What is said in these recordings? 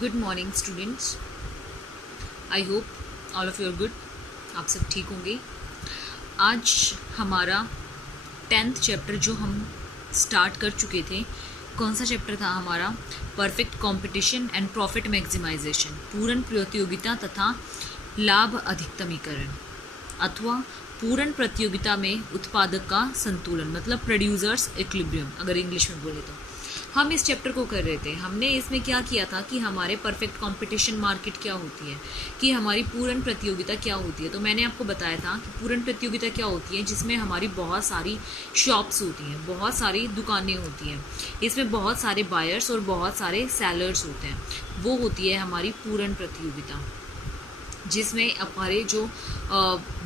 Good morning students. I hope all of you are good. आप सब ठीक होंगे। आज हमारा 10th चैप्टर जो हम स्टार्ट कर चुके थे, कौन सा चैप्टर था हमारा? Perfect competition and profit maximisation, पूर्ण प्रतियोगिता तथा लाभ अधिकतमीकरण, अथवा पूर्ण प्रतियोगिता में उत्पादक का संतुलन, मतलब प्रोड्यूसर्स इक्विलिब्रियम अगर इंग्लिश में बोले तो। हम इस चैप्टर को कर रहे थे। हमने इसमें क्या किया था कि हमारे परफेक्ट कंपटीशन मार्केट क्या होती है, कि हमारी पूर्ण प्रतियोगिता क्या होती है। तो मैंने आपको बताया था कि पूर्ण प्रतियोगिता क्या होती है, जिसमें हमारी बहुत सारी शॉप्स होती हैं, बहुत सारी दुकानें होती हैं, इसमें बहुत सारे बायर्स और बहुत सारे सेलर्स होते हैं। वो होती है हमारी पूर्ण प्रतियोगिता, जिसमें हमारे जो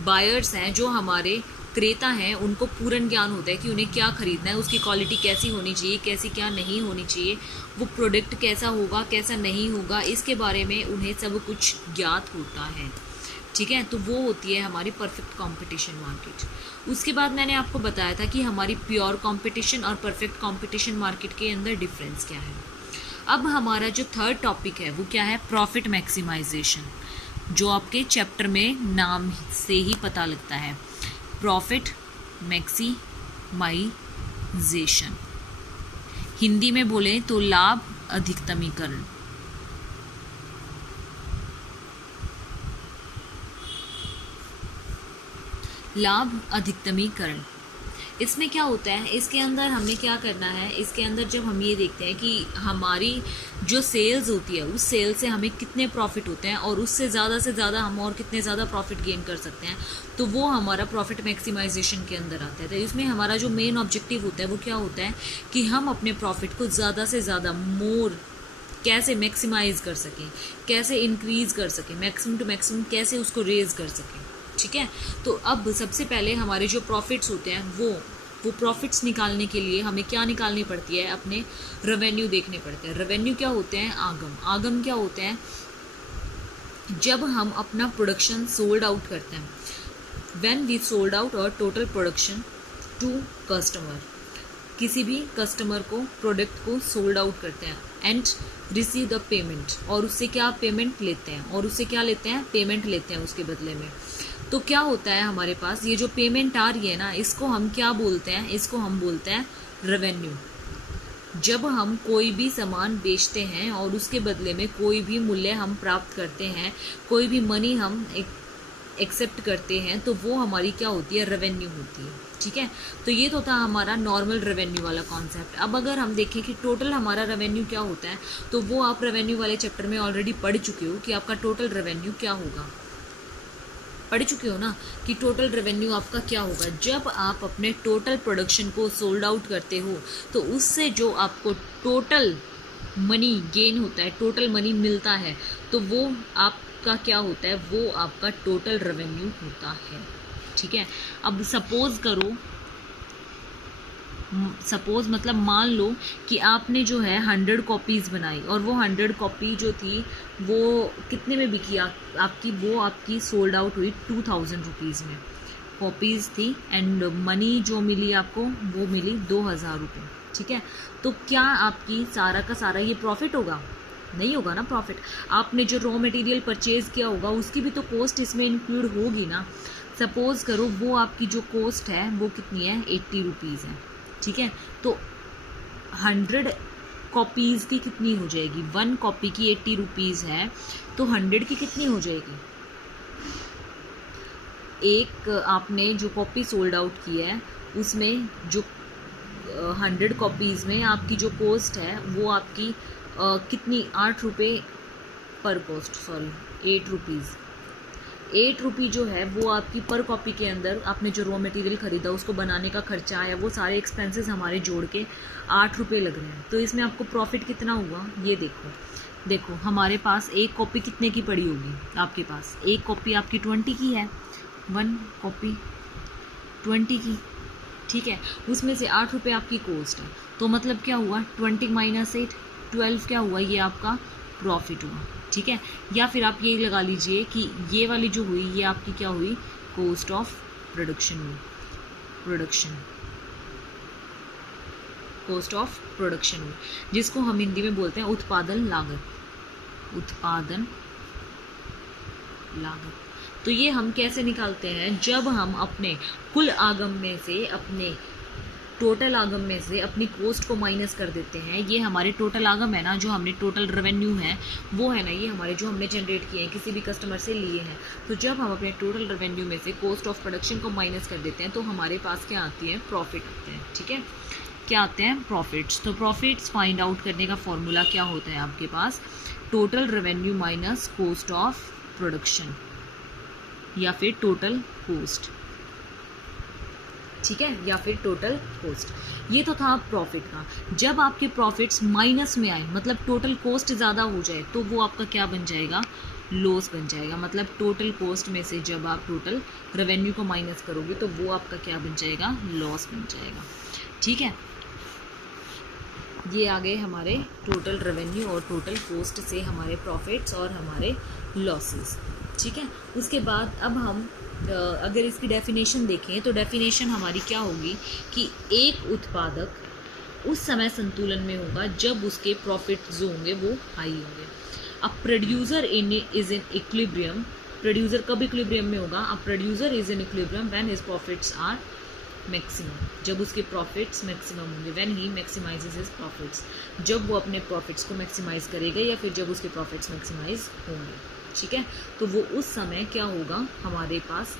बायर्स हैं, जो हमारे क्रेता हैं, उनको पूर्ण ज्ञान होता है कि उन्हें क्या खरीदना है, उसकी क्वालिटी कैसी होनी चाहिए, कैसी क्या नहीं होनी चाहिए, वो प्रोडक्ट कैसा होगा कैसा नहीं होगा, इसके बारे में उन्हें सब कुछ ज्ञात होता है। ठीक है, तो वो होती है हमारी परफेक्ट कंपटीशन मार्केट। उसके बाद मैंने आपको बताया था कि हमारी प्योर कंपटीशन और परफेक्ट कंपटीशन मार्केट के अंदर डिफरेंस क्या है। अब हमारा जो थर्ड टॉपिक है वो क्या है? प्रॉफिट मैक्सिमाइजेशन, जो आपके चैप्टर में नाम से ही पता लगता है, प्रॉफिट मैक्सिमाइजेशन। हिंदी में बोले तो लाभ अधिकतमीकरण। लाभ अधिकतमीकरण, इसमें क्या होता है? इसके अंदर हमें क्या करना है? इसके अंदर जब हम ये देखते हैं कि हमारी जो सेल्स होती है, उस सेल से हमें कितने प्रॉफिट होते हैं और उससे ज़्यादा से ज़्यादा हम और कितने ज़्यादा प्रॉफिट गेन कर सकते हैं, तो वो हमारा प्रॉफिट मैक्सिमाइजेशन के अंदर आता है। तो इसमें हमारा जो मेन ऑब्जेक्टिव होता है वो क्या होता है कि हम अपने प्रॉफिट को ज़्यादा से ज़्यादा मोर कैसे मैक्सिमाइज कर सकें, कैसे इंक्रीज़ कर सकें, मैक्सिमम टू मैक्सिमम कैसे उसको रेज कर सकें। ठीक है, तो अब सबसे पहले हमारे जो प्रॉफिट्स होते हैं वो प्रॉफिट्स निकालने के लिए हमें क्या निकालनी पड़ती है? अपने रेवेन्यू देखने पड़ते हैं। रेवेन्यू क्या होते हैं? आगम। आगम क्या होते हैं? जब हम अपना प्रोडक्शन सोल्ड आउट करते हैं, व्हेन वी सोल्ड आउट और टोटल प्रोडक्शन टू कस्टमर, किसी भी कस्टमर को प्रोडक्ट को सोल्ड आउट करते हैं एंड रिसीव द पेमेंट, और उससे क्या पेमेंट लेते हैं, और उससे क्या लेते हैं? पेमेंट लेते हैं उसके बदले में। तो क्या होता है हमारे पास? ये जो पेमेंट आ रही है ना, इसको हम क्या बोलते हैं? इसको हम बोलते हैं रेवेन्यू। जब हम कोई भी सामान बेचते हैं और उसके बदले में कोई भी मूल्य हम प्राप्त करते हैं, कोई भी मनी हम एक्सेप्ट करते हैं, तो वो हमारी क्या होती है? रेवेन्यू होती है। ठीक है, तो ये तो था हमारा नॉर्मल रेवेन्यू वाला कॉन्सेप्ट। अब अगर हम देखें कि टोटल हमारा रेवेन्यू क्या होता है, तो वो आप रेवेन्यू वाले चैप्टर में ऑलरेडी पढ़ चुके हो कि आपका टोटल रेवेन्यू क्या होगा। पढ़ चुके हो ना कि टोटल रेवेन्यू आपका क्या होगा। जब आप अपने टोटल प्रोडक्शन को सोल्ड आउट करते हो, तो उससे जो आपको टोटल मनी गेन होता है, टोटल मनी मिलता है, तो वो आपका क्या होता है? वो आपका टोटल रेवेन्यू होता है। ठीक है, अब सपोज मतलब मान लो कि आपने जो है 100 कॉपीज़ बनाई, और वो 100 कॉपी जो थी वो कितने में बिकी आपकी? वो आपकी सोल्ड आउट हुई 2000 रुपीज़ में कॉपीज़ थी, एंड मनी जो मिली आपको वो मिली 2000 रुपये। ठीक है, तो क्या आपकी सारा का सारा ये प्रॉफिट होगा? नहीं होगा ना प्रॉफिट। आपने जो रॉ मटेरियल परचेज़ किया होगा उसकी भी तो कॉस्ट इसमें इंक्लूड होगी ना। सपोज़ करो वो आपकी जो कॉस्ट है वो कितनी है? 80 रुपीज़ है। ठीक है, तो 100 कॉपीज़ की कितनी हो जाएगी? 1 कॉपी की 80 रुपीज़ है, तो 100 की कितनी हो जाएगी? एक आपने जो कॉपी सोल्ड आउट की है उसमें जो 100 कॉपीज़ में आपकी जो कॉस्ट है वो आपकी कितनी? 8 रुपये पर कॉस्ट, सॉरी 8 रुपीज़। 8 रुपी जो है वो आपकी पर कॉपी के अंदर आपने जो रॉ मटेरियल ख़रीदा उसको बनाने का खर्चा आया, वो सारे एक्सपेंसेस हमारे जोड़ के 8 रुपये लग रहे हैं। तो इसमें आपको प्रॉफिट कितना हुआ? ये देखो हमारे पास एक कॉपी कितने की पड़ी होगी? आपके पास एक कॉपी आपकी 20 की है, 1 कॉपी 20 की। ठीक है, उसमें से 8 रुपये आपकी कॉस्ट है, तो मतलब क्या हुआ? 20 माइनस 8, 12 क्या हुआ? ये आपका प्रॉफिट हुआ। ठीक है, या फिर आप ये लगा लीजिए कि ये वाली जो हुई ये आपकी क्या हुई? कॉस्ट ऑफ प्रोडक्शन हुई। कॉस्ट ऑफ प्रोडक्शन हुई, जिसको हम हिंदी में बोलते हैं उत्पादन लागत। उत्पादन लागत। तो ये हम कैसे निकालते हैं, जब हम अपने कुल आगम में से, अपने टोटल आगम में से अपनी कॉस्ट को माइनस कर देते हैं। ये हमारे टोटल आगम है ना, जो हमने टोटल रेवेन्यू है वो है ना, ये हमारे जो हमने जनरेट किए हैं, किसी भी कस्टमर से लिए हैं। तो जब हम अपने टोटल रेवेन्यू में से कॉस्ट ऑफ प्रोडक्शन को माइनस कर देते हैं तो हमारे पास क्या आती है, प्रॉफिट आते हैं। ठीक है, क्या आते हैं, प्रॉफिट्स। तो प्रॉफिट्स फाइंड आउट करने का फॉर्मूला क्या होता है आपके पास, total revenue minus cost of production या फिर टोटल कॉस्ट। ठीक है, या फिर टोटल कॉस्ट। ये तो था प्रॉफिट का। जब आपके प्रॉफिट्स माइनस में आए, मतलब टोटल कॉस्ट ज़्यादा हो जाए, तो वो आपका क्या बन जाएगा, लॉस बन जाएगा। मतलब टोटल कॉस्ट में से जब आप टोटल रेवेन्यू को माइनस करोगे तो वो आपका क्या बन जाएगा, लॉस बन जाएगा। ठीक है, ये आ गए हमारे टोटल रेवेन्यू और टोटल कॉस्ट से हमारे प्रॉफिट्स और हमारे लॉसेस। ठीक है, उसके बाद अब हम अगर इसकी डेफिनेशन देखें तो डेफिनेशन हमारी क्या होगी कि एक उत्पादक उस समय संतुलन में होगा जब उसके प्रॉफिट जो होंगे वो हाई होंगे। अब producer is in equilibrium, producer कब इक्विलिब्रियम में होगा, अब producer is in equilibrium when his profits are maximum, जब उसके प्रॉफिट्स मैक्सिमम होंगे, when he maximises his profits, जब वो अपने प्रॉफिट्स को मैक्सिमाइज करेगा या फिर जब उसके प्रॉफिट्स मैक्सिमाइज होंगे। ठीक है, तो वो उस समय क्या होगा, हमारे पास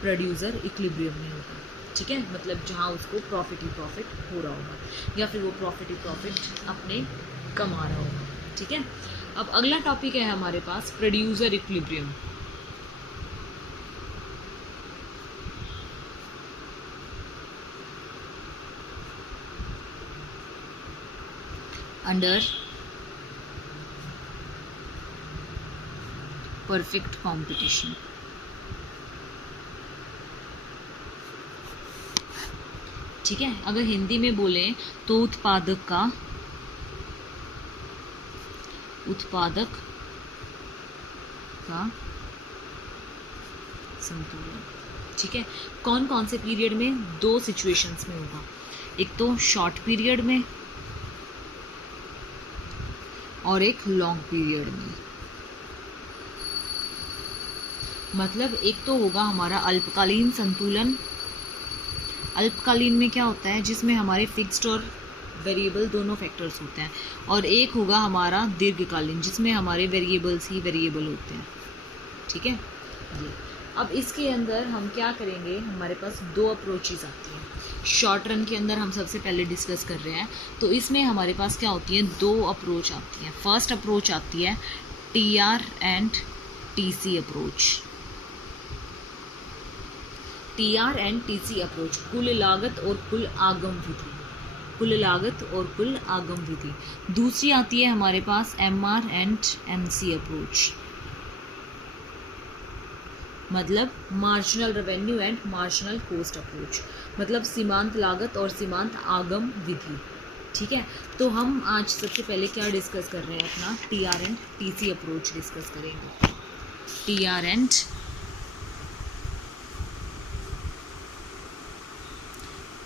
प्रोड्यूसर इक्विलिब्रियम में होगा। ठीक है, मतलब जहाँ उसको प्रॉफिट ही प्रॉफिट हो रहा होगा या फिर वो प्रॉफिट ही प्रॉफिट अपने कमा रहा होगा। ठीक है, अब अगला टॉपिक है हमारे पास producer equilibrium. Under perfect competition. ठीक है, अगर हिंदी में बोलें तो उत्पादक का संतुलन। ठीक है, कौन कौन से पीरियड में, दो सिचुएशंस में होगा, एक तो शॉर्ट पीरियड में और एक लॉन्ग पीरियड में। मतलब एक तो होगा हमारा अल्पकालीन संतुलन, अल्पकालीन में क्या होता है, जिसमें हमारे फिक्स्ड और वेरिएबल दोनों फैक्टर्स होते हैं, और एक होगा हमारा दीर्घकालीन जिसमें हमारे वेरिएबल्स ही वेरिएबल होते हैं। ठीक है जी, अब इसके अंदर हम क्या करेंगे, हमारे पास दो अप्रोचेस आती हैं। शॉर्ट रन के अंदर हम सबसे पहले डिस्कस कर रहे हैं, तो इसमें हमारे पास क्या होती है, दो अप्रोच आती हैं। फर्स्ट अप्रोच आती है TR and TC approach. TR and TC approach, कुल लागत और कुल आगम विधि, कुल लागत और कुल आगम विधि। दूसरी आती है हमारे पास MR एंड MC अप्रोच, मतलब marginal revenue and marginal cost approach, मतलब सीमांत लागत और सीमांत आगम विधि। ठीक है, तो हम आज सबसे पहले क्या डिस्कस कर रहे हैं, अपना TR and TC approach discuss करेंगे। TR एंड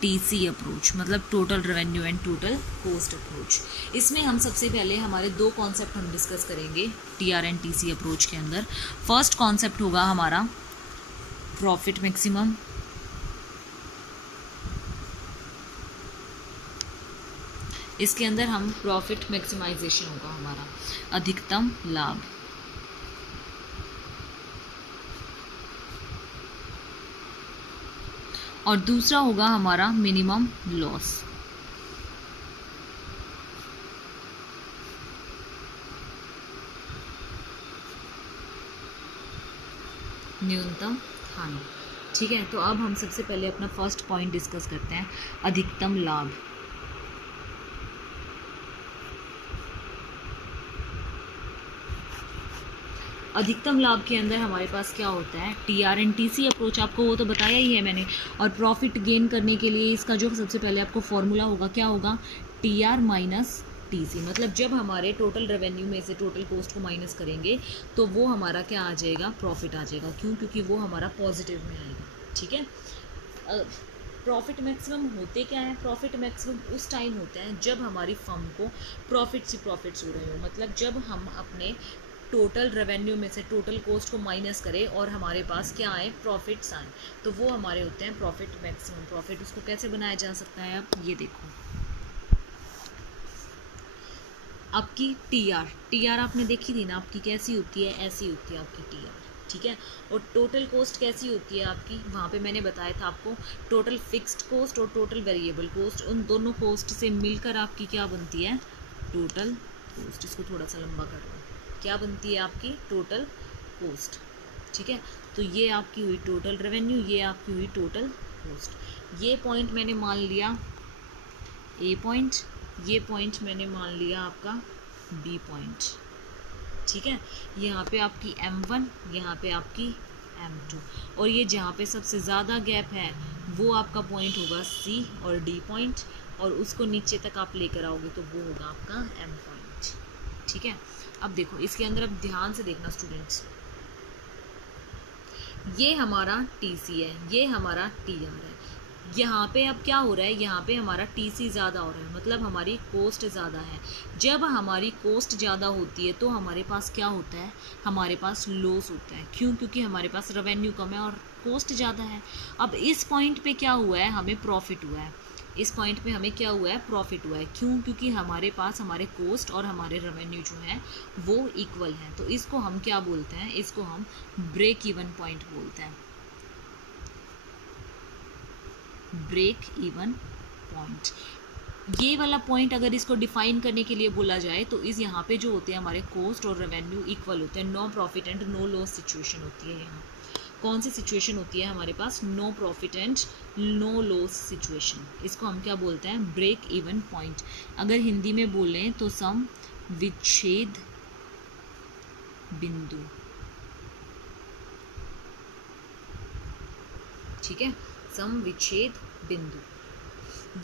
TC अप्रोच मतलब total revenue and total cost approach. इसमें हम सबसे पहले हमारे दो कॉन्सेप्ट हम डिस्कस करेंगे TR एंड TC अप्रोच के अंदर। फर्स्ट कॉन्सेप्ट होगा हमारा प्रॉफिट मैक्सिमम, इसके अंदर हम प्रॉफिट मैक्सिमाइजेशन होगा हमारा, अधिकतम लाभ। और दूसरा होगा हमारा मिनिमम लॉस। न्यूनतम हानि। ठीक है, तो अब हम सबसे पहले अपना फर्स्ट पॉइंट डिस्कस करते हैं, अधिकतम लाभ। अधिकतम लाभ के अंदर हमारे पास क्या होता है, TR एंड TC अप्रोच, आपको वो तो बताया ही है मैंने। और प्रॉफिट गेन करने के लिए इसका जो सबसे पहले आपको फॉर्मूला होगा, क्या होगा, TR माइनस TC। मतलब जब हमारे टोटल रेवेन्यू में से टोटल कॉस्ट को माइनस करेंगे तो वो हमारा क्या आ जाएगा, प्रॉफिट आ जाएगा। क्यों, क्योंकि वो हमारा पॉजिटिव में आएगा। ठीक है, प्रॉफिट मैक्सिमम होते क्या है? प्रॉफिट मैक्सिमम उस टाइम होता है जब हमारी फर्म को प्रॉफिट्स ही प्रॉफिट्स हो रहे हो, मतलब जब हम अपने टोटल रेवेन्यू में से टोटल कॉस्ट को माइनस करें और हमारे पास क्या आए? प्रॉफिट्स आए, तो वो हमारे होते हैं प्रॉफिट मैक्सिमम। प्रॉफिट उसको कैसे बनाया जा सकता है? आप ये देखो, आपकी टीआर आपने देखी थी ना, आपकी कैसी होती है? ऐसी होती है आपकी टीआर, ठीक है। और टोटल कॉस्ट कैसी होती है आपकी? वहाँ पे मैंने बताया था आपको, टोटल फिक्स्ड कॉस्ट और टोटल वेरिएबल कॉस्ट, उन दोनों कॉस्ट से मिलकर आपकी क्या बनती है? Total cost. इसको थोड़ा सा लंबा कर लो, क्या बनती है आपकी? टोटल कॉस्ट, ठीक है। तो ये आपकी हुई टोटल रेवेन्यू, ये आपकी हुई टोटल कॉस्ट। ये पॉइंट मैंने मान लिया ए पॉइंट, ये पॉइंट मैंने मान लिया आपका बी पॉइंट, ठीक है। यहाँ पे आपकी M1, यहाँ पे आपकी M2, और ये जहाँ पे सबसे ज़्यादा गैप है वो आपका पॉइंट होगा C और D पॉइंट, और उसको नीचे तक आप लेकर आओगे तो वो होगा आपका M पॉइंट, ठीक है। अब देखो इसके अंदर, अब ध्यान से देखना स्टूडेंट्स, ये हमारा TC है, ये हमारा TR है। यहाँ पे अब क्या हो रहा है? यहाँ पे हमारा TC ज़्यादा हो रहा है, मतलब हमारी कॉस्ट ज़्यादा है। जब हमारी कॉस्ट ज़्यादा होती है तो हमारे पास क्या होता है? हमारे पास लॉस होता है। क्यों? क्योंकि हमारे पास रेवेन्यू कम है और कॉस्ट ज़्यादा है। अब इस पॉइंट पे क्या हुआ है? हमें प्रॉफिट हुआ है। इस पॉइंट पे हमें क्या हुआ है? प्रॉफिट हुआ है। क्यों? क्योंकि हमारे पास हमारे कॉस्ट और हमारे रेवेन्यू जो है वो इक्वल हैं। तो इसको हम क्या बोलते हैं? इसको हम ब्रेक इवन पॉइंट बोलते हैं, ब्रेक इवन पॉइंट। ये वाला पॉइंट अगर इसको डिफाइन करने के लिए बोला जाए तो इस यहाँ पे जो होते हैं हमारे कॉस्ट और रेवेन्यू इक्वल होते हैं, no profit and no loss situation होती है। यहाँ कौन सी सिचुएशन होती है हमारे पास? No profit and no loss situation. इसको हम क्या बोलते हैं? Break even point. अगर हिंदी में बोलें तो सम विच्छेद बिंदु, ठीक है, सम विच्छेद बिंदु,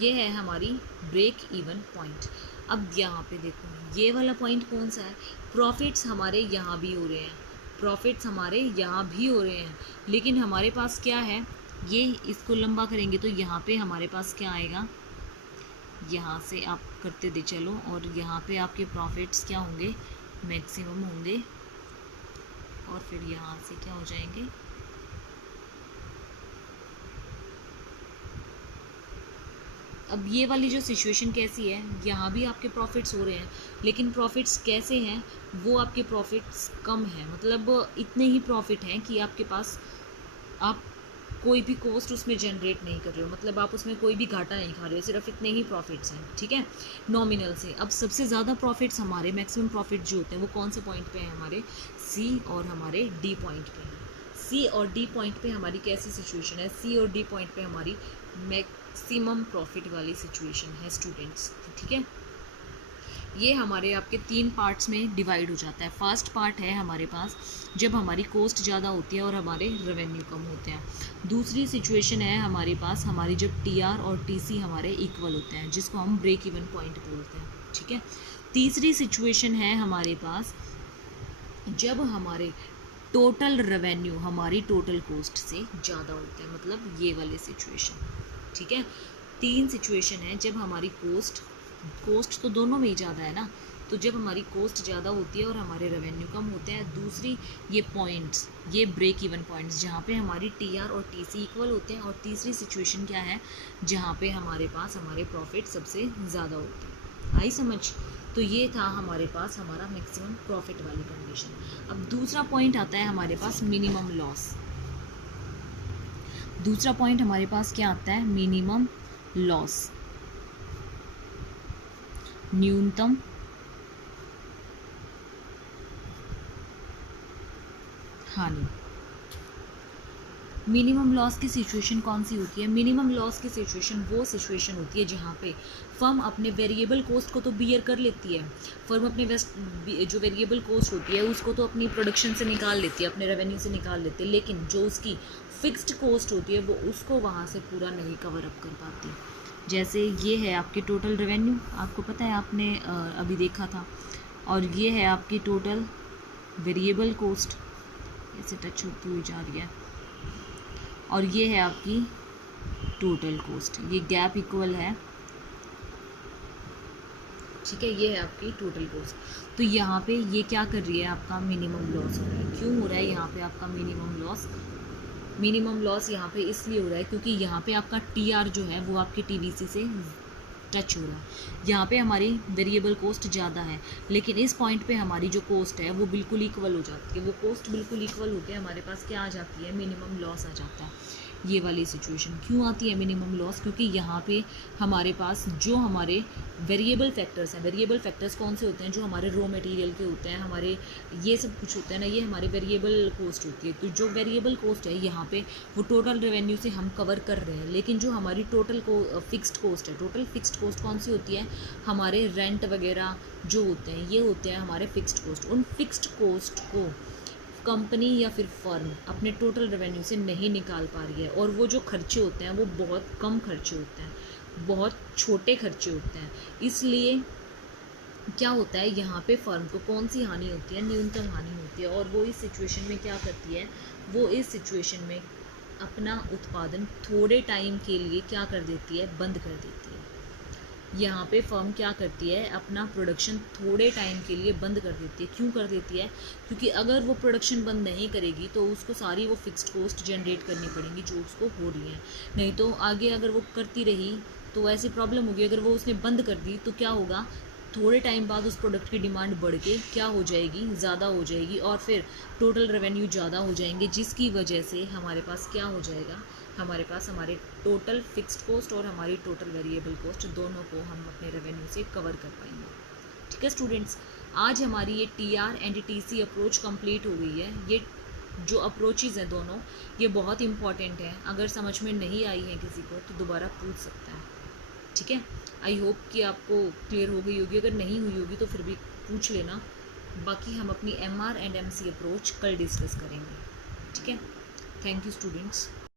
ये है हमारी ब्रेक इवन पॉइंट। अब यहाँ पे देखो ये वाला पॉइंट कौन सा है? प्रॉफिट्स हमारे यहाँ भी हो रहे हैं, प्रॉफिट्स हमारे यहाँ भी हो रहे हैं, लेकिन हमारे पास क्या है? ये इसको लंबा करेंगे तो यहाँ पे हमारे पास क्या आएगा? यहाँ से आप करते दे चलो, और यहाँ पे आपके प्रॉफिट्स क्या होंगे? मैक्सिमम होंगे, और फिर यहाँ से क्या हो जाएंगे? अब ये वाली जो सिचुएशन कैसी है? यहाँ भी आपके प्रॉफिट्स हो रहे हैं, लेकिन प्रॉफिट्स कैसे हैं? वो आपके प्रॉफिट्स कम हैं, मतलब इतने ही प्रॉफिट हैं कि आपके पास आप कोई भी कॉस्ट उसमें जनरेट नहीं कर रहे हो, मतलब आप उसमें कोई भी घाटा नहीं खा रहे हो, सिर्फ इतने ही प्रॉफिट्स हैं, ठीक है, नॉमिनल से। अब सबसे ज़्यादा प्रॉफिट्स हमारे मैक्सिमम प्रॉफिट जो होते हैं वो कौन से पॉइंट पे हैं? हमारे C और हमारे D पॉइंट पे हैं। C और D पॉइंट पे हमारी कैसी सिचुएशन है? C और D पॉइंट पे हमारी मैक्सिमम प्रॉफिट वाली सिचुएशन है स्टूडेंट्स, ठीक है। ये हमारे आपके 3 पार्ट्स में डिवाइड हो जाता है। फर्स्ट पार्ट है हमारे पास जब हमारी कॉस्ट ज़्यादा होती है और हमारे रेवेन्यू कम होते हैं। दूसरी सिचुएशन है हमारे पास हमारी जब TR और TC हमारे इक्वल होते हैं, जिसको हम ब्रेक इवन पॉइंट बोलते हैं, ठीक है। तीसरी सिचुएशन है हमारे पास जब हमारे टोटल रेवेन्यू हमारी टोटल कॉस्ट से ज़्यादा होते हैं, मतलब ये वाली सिचुएशन, ठीक है। 3 सिचुएशन है जब हमारी कॉस्ट तो दोनों में ही ज़्यादा है ना, तो जब हमारी कॉस्ट ज़्यादा होती है और हमारे रेवेन्यू कम होते हैं। दूसरी ये पॉइंट्स, ये ब्रेक इवन पॉइंट्स जहाँ पे हमारी TR और TC इक्वल होते हैं। और तीसरी सिचुएशन क्या है? जहाँ पे हमारे पास हमारे प्रॉफिट सबसे ज़्यादा होते हैं। आई समझ? तो ये था हमारे पास हमारा मैक्सिमम प्रॉफिट वाली कंडीशन। अब दूसरा पॉइंट आता है हमारे पास मिनिमम लॉस। दूसरा पॉइंट हमारे पास क्या आता है? मिनिमम लॉस, न्यूनतम हानि। मिनिमम लॉस की सिचुएशन कौन सी होती है? मिनिमम लॉस की सिचुएशन वो सिचुएशन होती है जहाँ पे फर्म अपने वेरिएबल कॉस्ट को तो बियर कर लेती है, फर्म अपने जो वेरिएबल कॉस्ट होती है उसको तो अपनी प्रोडक्शन से निकाल लेती है, अपने रेवेन्यू से निकाल लेती है, लेकिन जो उसकी फिक्स्ड कॉस्ट होती है वो उसको वहाँ से पूरा नहीं कवर अप कर पाती। जैसे ये है आपकी टोटल रेवेन्यू, आपको पता है, आपने अभी देखा था, और ये है आपकी टोटल वेरिएबल कॉस्ट, ऐसे टच होती हुई जा रही है, और ये है आपकी टोटल कोस्ट, ये गैप इक्वल है, ठीक है, ये है आपकी टोटल कोस्ट। तो यहाँ पे ये क्या कर रही है, आपका मिनिमम लॉस हो रहा है। क्यों हो रहा है यहाँ पे आपका मिनिमम लॉस? मिनिमम लॉस यहाँ पे इसलिए हो रहा है क्योंकि यहाँ पे आपका टीआर जो है वो आपके टीवीसी से टच हो रहा है। यहाँ पे हमारी वेरिएबल कोस्ट ज़्यादा है, लेकिन इस पॉइंट पे हमारी जो कोस्ट है वो बिल्कुल इक्वल हो जाती है। वो कोस्ट बिल्कुल इक्वल होकर हमारे पास क्या आ जाती है, मिनिमम लॉस आ जाता है। ये वाली सिचुएशन क्यों आती है मिनिमम लॉस? क्योंकि यहाँ पे हमारे पास जो हमारे वेरिएबल फैक्टर्स हैं, वेरिएबल फैक्टर्स कौन से होते हैं, जो हमारे रॉ मटेरियल के होते हैं, हमारे ये सब कुछ होता है ना, ये हमारी वेरिएबल कोस्ट होती है। तो जो वेरिएबल कोस्ट है यहाँ पे वो टोटल रेवेन्यू से हम कवर कर रहे हैं, लेकिन जो हमारी टोटल को फिक्स्ड कोस्ट है, टोटल फिक्स्ड कोस्ट कौन सी होती है, हमारे रेंट वगैरह जो होते हैं ये होते हैं हमारे फिक्स्ड कोस्ट। उन फिक्स्ड कोस्ट को कंपनी या फिर फर्म अपने टोटल रेवेन्यू से नहीं निकाल पा रही है, और वो जो खर्चे होते हैं वो बहुत कम खर्चे होते हैं, बहुत छोटे खर्चे होते हैं। इसलिए क्या होता है यहाँ पे फर्म को कौन सी हानि होती है, न्यूनतम हानि होती है, और वो इस सिचुएशन में क्या करती है, वो इस सिचुएशन में अपना उत्पादन थोड़े टाइम के लिए क्या कर देती है, बंद कर देती है। यहाँ पे फर्म क्या करती है, अपना प्रोडक्शन थोड़े टाइम के लिए बंद कर देती है। क्यों कर देती है? क्योंकि अगर वो प्रोडक्शन बंद नहीं करेगी तो उसको सारी वो फिक्स्ड कॉस्ट जनरेट करनी पड़ेंगी जो उसको हो रही है। नहीं तो आगे अगर वो करती रही तो ऐसी प्रॉब्लम होगी। अगर वो उसने बंद कर दी तो क्या होगा, थोड़े टाइम बाद उस प्रोडक्ट की डिमांड बढ़ के क्या हो जाएगी, ज़्यादा हो जाएगी, और फिर टोटल रेवेन्यू ज़्यादा हो जाएंगे, जिसकी वजह से हमारे पास क्या हो जाएगा, हमारे पास हमारे टोटल फिक्स्ड कॉस्ट और हमारी टोटल वेरिएबल कॉस्ट दोनों को हम अपने रेवेन्यू से कवर कर पाएंगे। ठीक है स्टूडेंट्स, आज हमारी ये TR and TC approach complete हो गई है। ये जो अप्रोचेज़ हैं दोनों, ये बहुत इंपॉर्टेंट है। अगर समझ में नहीं आई है किसी को तो दोबारा पूछ सकता है। ठीक है, आई होप कि आपको क्लियर हो गई होगी। अगर नहीं हुई होगी तो फिर भी पूछ लेना। बाकी हम अपनी एमआर एंड एमसी अप्रोच कल डिस्कस करेंगे। ठीक है, थैंक यू स्टूडेंट्स।